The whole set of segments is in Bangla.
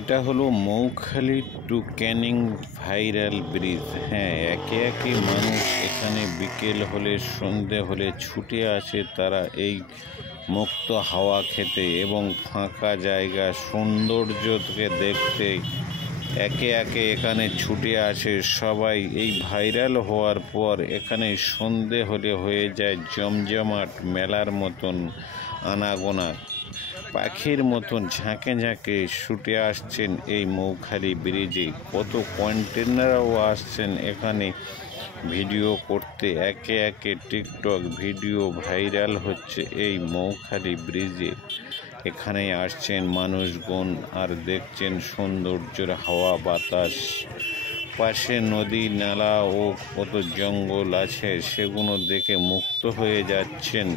এটা হলো Moukhali to Canning viral bridge. হ্যাঁ, একে একে মানুষ এখানে বিকেল হলে সন্ধে হলে ছুটে আসে তারা এই মুক্ত হাওয়া খেতে এবং ফাঁকা জায়গা সৌন্দর্যকে দেখতে। একে একে এখানে ছুটে আসে সবাই। এই ভাইরাল হওয়ার পর এখানে সন্ধে হলে হয়ে যায় জমজমাট মেলার মতন আনাগোনা। পাখির মতন ঝাঁকে ঝাঁকে ছুটে আসছেন এই মৌখালি ব্রিজে। কত কন্টেনারও আসছেন এখানে ভিডিও করতে। একে একে টিকটক ভিডিও ভাইরাল হচ্ছে এই মৌখালি ব্রিজে। এখানে আসছেন মানুষগণ আর দেখছেন সৌন্দর্যের হাওয়া বাতাস। পাশে নদী নালা ও কত জঙ্গল আছে, সেগুলো দেখে মুক্ত হয়ে যাচ্ছেন।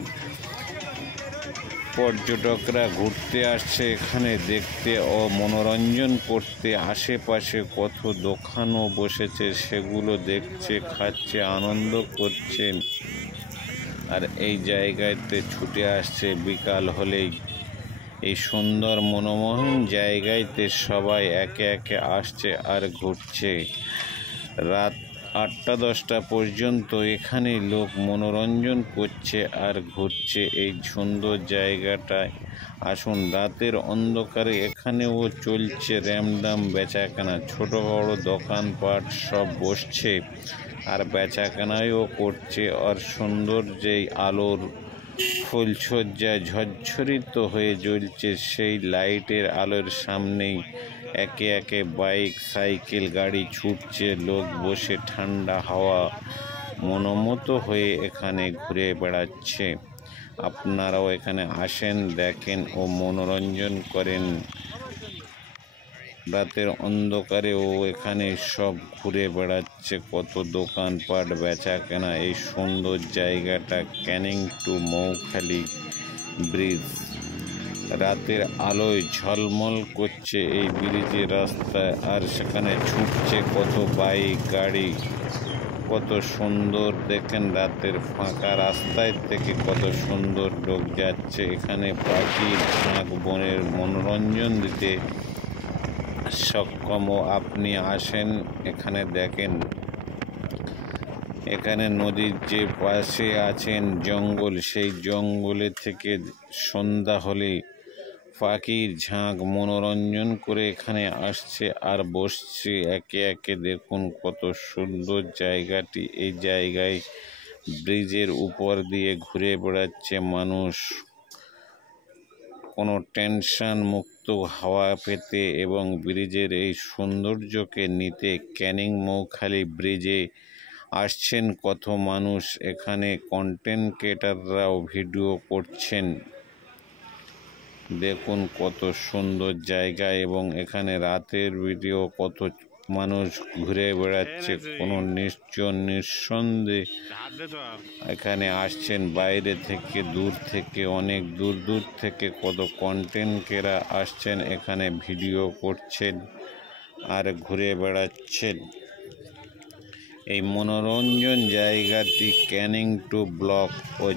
পর্যটকরা ঘুরতে আসছে এখানে দেখতে ও মনোরঞ্জন করতে। আশেপাশে কত দোকানও বসেছে, সেগুলো দেখছে, খাচ্ছে, আনন্দ করছেন। আর এই জায়গাতে ছুটে আসছে বিকাল হলেই। এই সুন্দর মনোমোহন জায়গাতে সবাই একে একে আসছে আর ঘুরছে। রাত 8টা-10টা পর্যন্ত এখানে লোক মনোরঞ্জন করছে আর ঘুরছে এই সুন্দর জায়গাটায়। আসুন, রাতের অন্ধকারে এখানেও চলছে র্যামডাম বেচাকেনা। ছোট বড় দোকানপাট সব বসছে আর বেচাকেনাও করছে। আর সুন্দর যেই আলোর ফুলসজ্জায় ঝরঝরিত হয়ে জ্বলছে সেই লাইটের আলোর সামনেই একে একে বাইক সাইকেল গাড়ি ছুটছে, লোক বসে ঠান্ডা হাওয়া মনোমত হয়ে এখানে ঘুরে বেড়াচ্ছে। আপনারাও এখানে আসেন, দেখেন ও মনোরঞ্জন করেন। রাতের অন্ধকারেও এখানে সব ঘুরে বেড়াচ্ছে, কত দোকানপাট বেচা কেনা। এই সুন্দর জায়গাটা ক্যানিং টু মৌখালি ব্রিজ। রাতের আলোয় ঝলমল করছে এই ব্রিজের রাস্তায়, আর সেখানে ছুটছে কত বাইক গাড়ি। কত সুন্দর দেখেন, রাতের ফাঁকা রাস্তায় থেকে কত সুন্দর লোক যাচ্ছে এখানে পাখির ঝাঁক বনের মনোরঞ্জন দিতে সক্ষম। আপনি আসেন এখানে দেখেন। এখানে নদীর যে পাশে আছেন জঙ্গল, সেই জঙ্গলে থেকে সন্ধ্যা হলে পাখির ঝাঁক মনোরঞ্জন করে এখানে আসছে আর বসছে একে একে। দেখুন কত সুন্দর জায়গাটি। এই জায়গায় ব্রিজের উপর দিয়ে ঘুরে বেড়াচ্ছে মানুষ কোনো টেনশন মুক্ত হাওয়া পেতে এবং ব্রিজের এই সৌন্দর্যকে নিতে। ক্যানিং মৌখালি ব্রিজে আসছেন কত মানুষ। এখানে কন্টেন্ট ক্রিয়েটাররাও ভিডিও করছেন। দেখুন কত সুন্দর জায়গা এবং এখানে রাতের ভিডিও কত মানুষ ঘুরে বেড়াচ্ছে কোনো নিঃসন্দেহে এখানে আসছেন বাইরে থেকে, দূর থেকে, অনেক দূর দূর থেকে কত কন্টেন্ট ক্রিয়েটার আসছেন এখানে ভিডিও করছেন আর ঘুরে বেড়াচ্ছেন। এই মনোরঞ্জন জায়গাটি ক্যানিং টু ব্লক ও